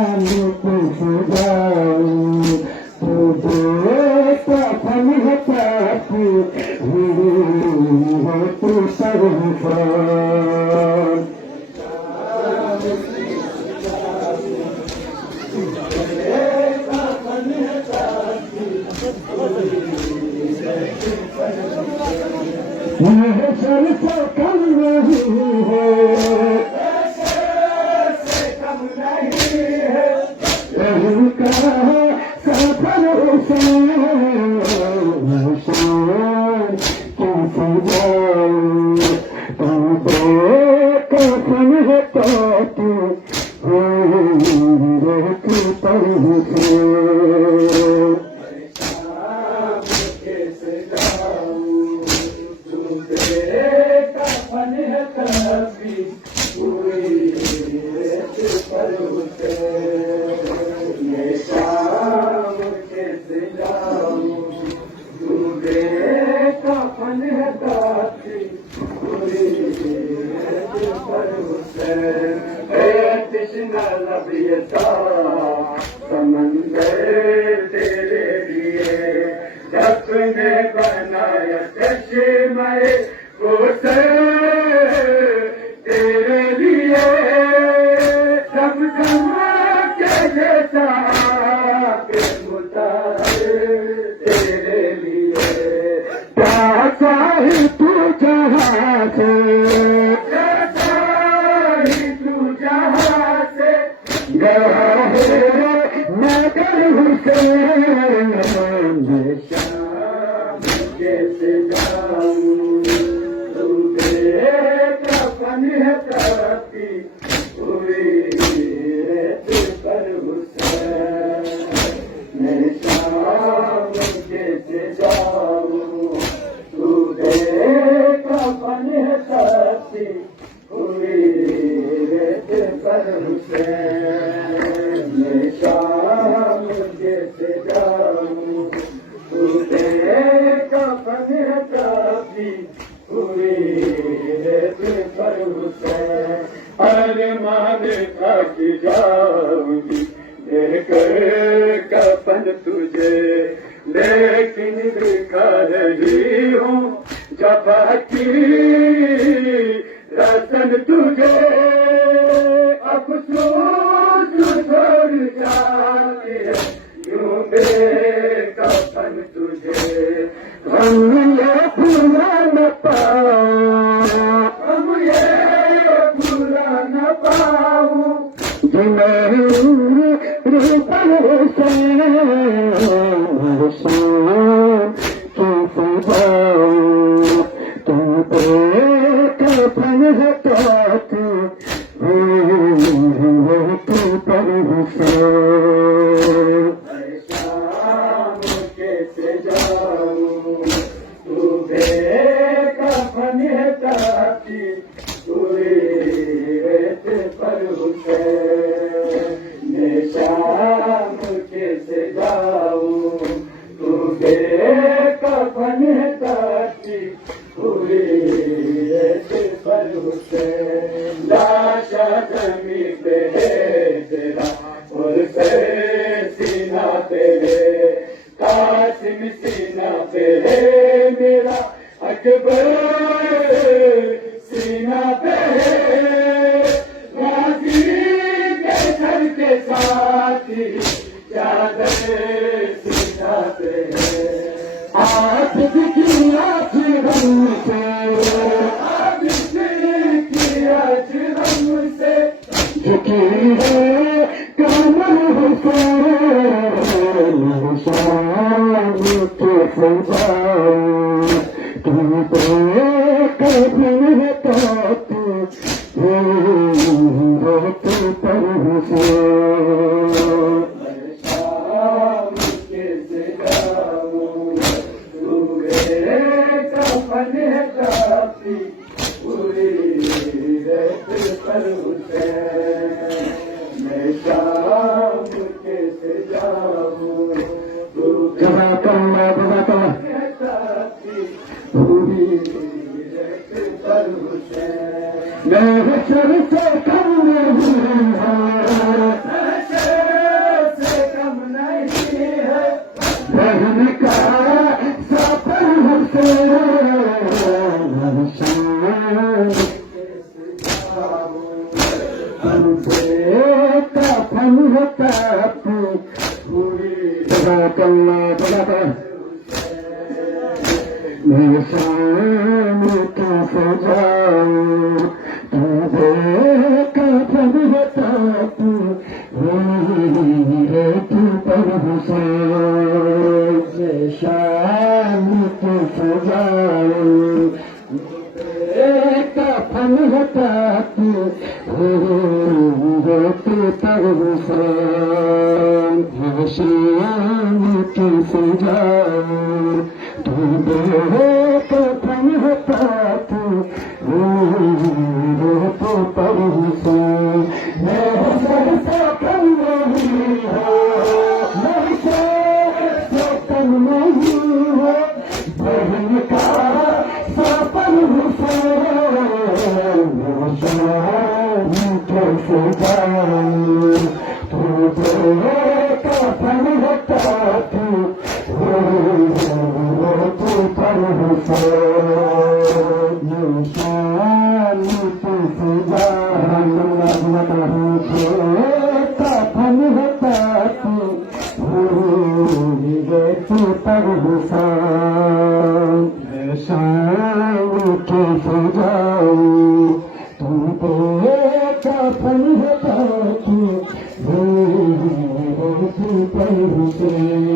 میں جزاك الله خيرا میں شام کیسے جاؤں کفن ہوتا تو پر حسین میں شام کیسے جاؤں کفن ہوتا تو پر حسین میں شام کیسے جاؤں کفن ہوتا تو پر حسین میں سر سے کم نہیں ہوں میں سر سے کم نہیں ہوں بہن کا سپن حسین میں شام کیسے جاؤں کفن ہوتا تو پر حسین شان کیسے جاؤں کفن ہوتا تو پر حسین شان کیسے جاؤں تم کو کفن ہوتا تو پر حسین